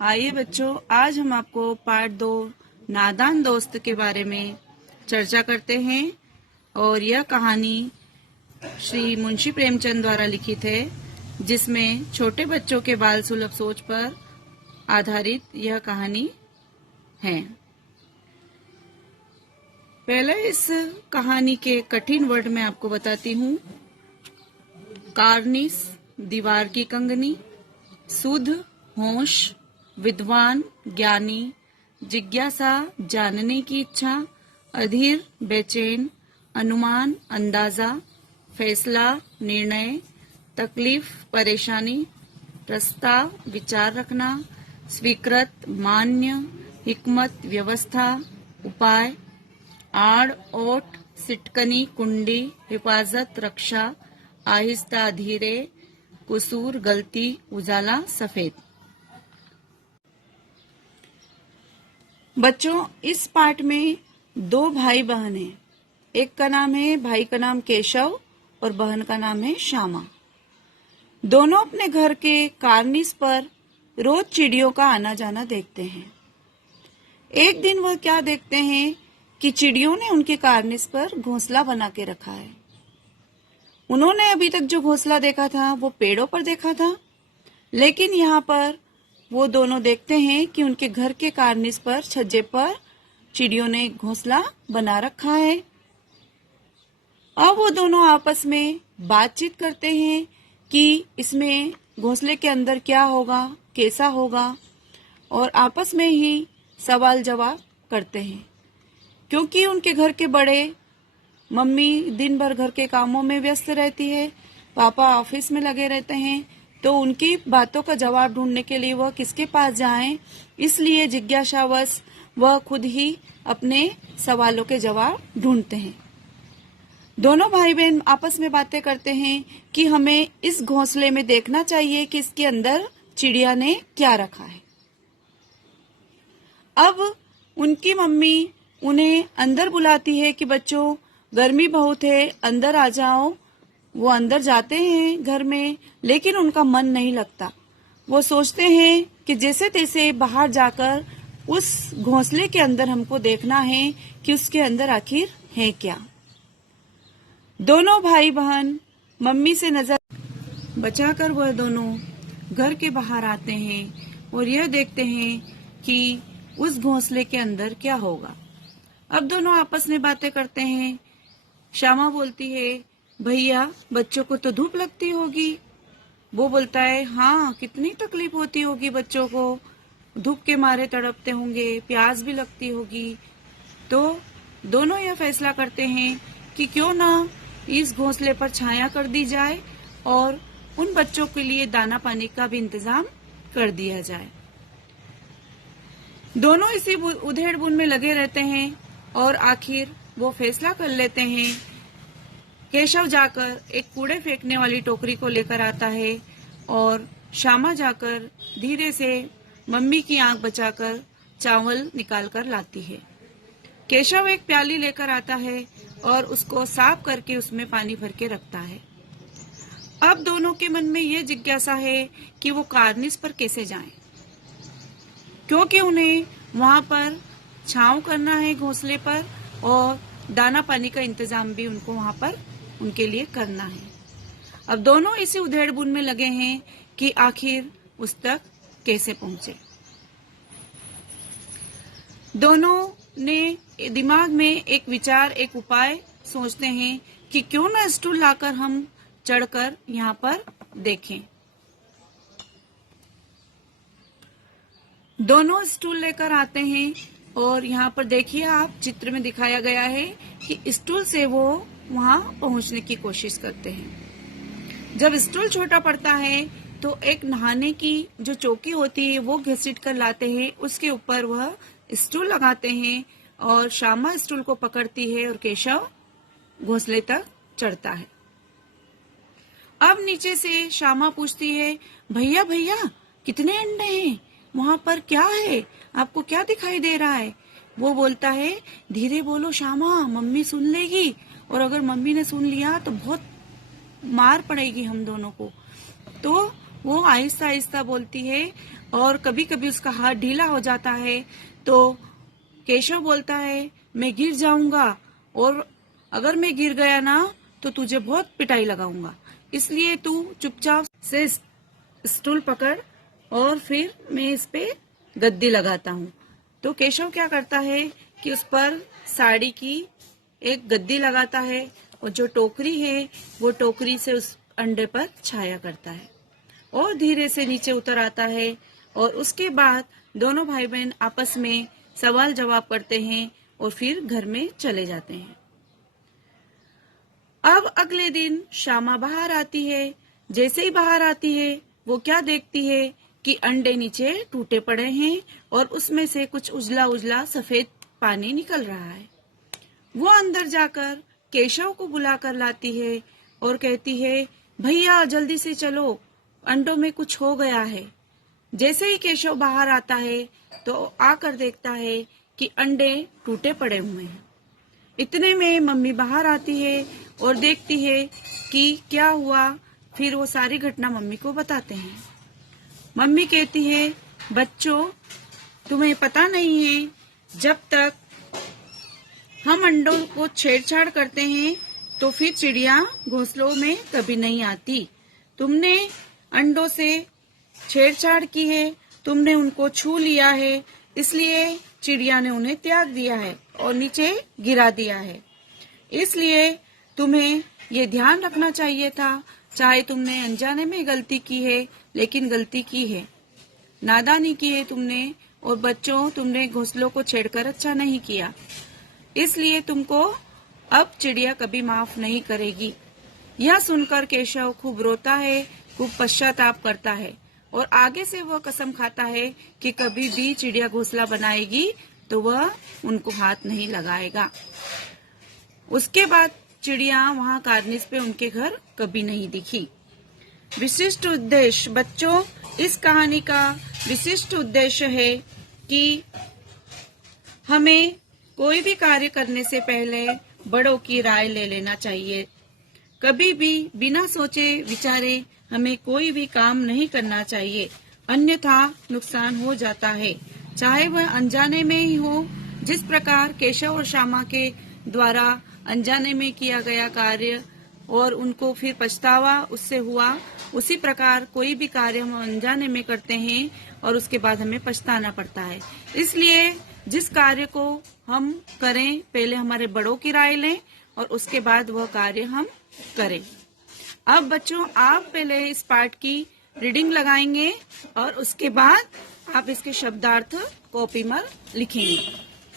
आइए बच्चों, आज हम आपको पार्ट 2 नादान दोस्त के बारे में चर्चा करते हैं। और यह कहानी श्री मुंशी प्रेमचंद द्वारा लिखित है, जिसमें छोटे बच्चों के बाल सुलभ सोच पर आधारित यह कहानी है। पहले इस कहानी के कठिन वर्ड में आपको बताती हूँ। कार्निस, दीवार की कंगनी, सुध, होश, विद्वान, ज्ञानी, जिज्ञासा, जानने की इच्छा, अधीर, बेचैन, अनुमान, अंदाजा, फैसला, निर्णय, तकलीफ, परेशानी, प्रस्ताव, विचार रखना, स्वीकृत, मान्य, हिकमत, व्यवस्था, उपाय, आड़, ओट, सिटकनी, कुंडी, हिफाजत, रक्षा, आहिस्ता, धीरे, कसूर, गलती, उजाला, सफेद। बच्चों, इस पाठ में 2 भाई बहन हैं। एक का नाम है, भाई का नाम केशव और बहन का नाम है श्यामा। दोनों अपने घर के कार्निस पर रोज चिड़ियों का आना जाना देखते हैं। एक दिन वह क्या देखते हैं कि चिड़ियों ने उनके कार्निस पर घोंसला बना के रखा है। उन्होंने अभी तक जो घोंसला देखा था वो पेड़ों पर देखा था, लेकिन यहाँ पर वो दोनों देखते हैं कि उनके घर के कार्निस पर छज्जे पर चिड़ियों ने घोंसला बना रखा है। अब वो दोनों आपस में बातचीत करते हैं कि इसमें घोंसले के अंदर क्या होगा, कैसा होगा, और आपस में ही सवाल जवाब करते हैं। क्योंकि उनके घर के बड़े, मम्मी दिन भर घर के कामों में व्यस्त रहती है, पापा ऑफिस में लगे रहते हैं, तो उनकी बातों का जवाब ढूंढने के लिए वह किसके पास जाएं, इसलिए जिज्ञासावश वह खुद ही अपने सवालों के जवाब ढूंढते हैं। दोनों भाई बहन आपस में बातें करते हैं कि हमें इस घोंसले में देखना चाहिए कि इसके अंदर चिड़िया ने क्या रखा है। अब उनकी मम्मी उन्हें अंदर बुलाती है कि बच्चों, गर्मी बहुत है, अंदर आ जाओ। वो अंदर जाते हैं घर में, लेकिन उनका मन नहीं लगता। वो सोचते हैं कि जैसे तैसे बाहर जाकर उस घोंसले के अंदर हमको देखना है कि उसके अंदर आखिर है क्या। दोनों भाई बहन मम्मी से नजर बचाकर वह दोनों घर के बाहर आते हैं और यह देखते हैं कि उस घोंसले के अंदर क्या होगा। अब दोनों आपस में बातें करते हैं। श्यामा बोलती है, भैया बच्चों को तो धूप लगती होगी। वो बोलता है, हाँ, कितनी तकलीफ होती होगी बच्चों को, धूप के मारे तड़पते होंगे, प्यास भी लगती होगी। तो दोनों यह फैसला करते हैं कि क्यों ना इस घोंसले पर छाया कर दी जाए और उन बच्चों के लिए दाना पानी का भी इंतजाम कर दिया जाए। दोनों इसी उधेड़ बुन में लगे रहते हैं और आखिर वो फैसला कर लेते हैं। केशव जाकर एक कूड़े फेंकने वाली टोकरी को लेकर आता है और श्यामा जाकर धीरे से मम्मी की आंख बचाकर चावल निकाल कर लाती है। केशव एक प्याली लेकर आता है और उसको साफ करके उसमें पानी भर के रखता है। अब दोनों के मन में ये जिज्ञासा है कि वो कार्निस पर कैसे जाएं, क्योंकि उन्हें वहां पर छांव करना है घोंसले पर, और दाना पानी का इंतजाम भी उनको वहां पर उनके लिए करना है। अब दोनों इसी उधेड़ बुन में लगे हैं कि आखिर उस तक कैसे पहुंचे। दोनों ने दिमाग में एक विचार, एक उपाय सोचते हैं कि क्यों ना स्टूल लाकर हम चढ़कर यहाँ पर देखें। दोनों स्टूल लेकर आते हैं और यहाँ पर देखिए आप, चित्र में दिखाया गया है कि स्टूल से वो वहां पहुंचने की कोशिश करते हैं। जब स्टूल छोटा पड़ता है तो एक नहाने की जो चौकी होती है वो घसीट कर लाते हैं, उसके ऊपर वह स्टूल लगाते हैं और श्यामा स्टूल को पकड़ती है और केशव घोंसले तक चढ़ता है। अब नीचे से श्यामा पूछती है, भैया भैया कितने अंडे हैं, वहां पर क्या है, आपको क्या दिखाई दे रहा है। वो बोलता है, धीरे बोलो श्यामा, मम्मी सुन लेगी, और अगर मम्मी ने सुन लिया तो बहुत मार पड़ेगी हम दोनों को। तो वो आहिस्ता आहिस्ता बोलती है और कभी कभी उसका हाथ ढीला हो जाता है। तो केशव बोलता है, मैं गिर जाऊंगा और अगर मैं गिर गया ना तो तुझे बहुत पिटाई लगाऊंगा, इसलिए तू चुपचाप से स्टूल पकड़ और फिर मैं इस पे गद्दी लगाता हूँ। तो केशव क्या करता है कि उस पर साड़ी की एक गद्दी लगाता है और जो टोकरी है वो टोकरी से उस अंडे पर छाया करता है और धीरे से नीचे उतर आता है। और उसके बाद दोनों भाई बहन आपस में सवाल जवाब करते हैं और फिर घर में चले जाते हैं। अब अगले दिन श्यामा बाहर आती है। जैसे ही बाहर आती है वो क्या देखती है कि अंडे नीचे टूटे पड़े हैं और उसमें से कुछ उजला उजला सफेद पानी निकल रहा है। वो अंदर जाकर केशव को बुलाकर लाती है और कहती है, भैया जल्दी से चलो, अंडों में कुछ हो गया है। जैसे ही केशव बाहर आता है तो आकर देखता है कि अंडे टूटे पड़े हुए हैं। इतने में मम्मी बाहर आती है और देखती है कि क्या हुआ। फिर वो सारी घटना मम्मी को बताते हैं। मम्मी कहती है, बच्चों तुम्हें पता नहीं है, जब तक हम अंडों को छेड़छाड़ करते हैं तो फिर चिड़िया घोंसलों में कभी नहीं आती। तुमने अंडों से छेड़छाड़ की है, तुमने उनको छू लिया है, इसलिए चिड़िया ने उन्हें त्याग दिया है और नीचे गिरा दिया है। इसलिए तुम्हें ये ध्यान रखना चाहिए था, चाहे तुमने अनजाने में गलती की है लेकिन गलती की है, नादानी की है तुमने। और बच्चों तुमने घोंसलों को छेड़कर अच्छा नहीं किया, इसलिए तुमको अब चिड़िया कभी माफ नहीं करेगी। यह सुनकर केशव खूब रोता है, खूब पश्चाताप करता है और आगे से वह कसम खाता है कि कभी भी चिड़िया घोंसला बनाएगी तो वह उनको हाथ नहीं लगाएगा। उसके बाद चिड़िया वहां कार्निस पे उनके घर कभी नहीं दिखी। विशिष्ट उद्देश्य, बच्चों इस कहानी का विशिष्ट उद्देश्य है कि हमें कोई भी कार्य करने से पहले बड़ों की राय ले लेना चाहिए। कभी भी बिना सोचे विचारे हमें कोई भी काम नहीं करना चाहिए, अन्यथा नुकसान हो जाता है, चाहे वह अनजाने में ही हो। जिस प्रकार केशव और श्यामा के द्वारा अनजाने में किया गया कार्य और उनको फिर पछतावा उससे हुआ, उसी प्रकार कोई भी कार्य हम अनजाने में करते हैं और उसके बाद हमें पछताना पड़ता है। इसलिए जिस कार्य को हम करें पहले हमारे बड़ों की राय लें और उसके बाद वह कार्य हम करें। अब बच्चों आप पहले इस पाठ की रीडिंग लगाएंगे और उसके बाद आप इसके शब्दार्थ कॉपी में लिखेंगे।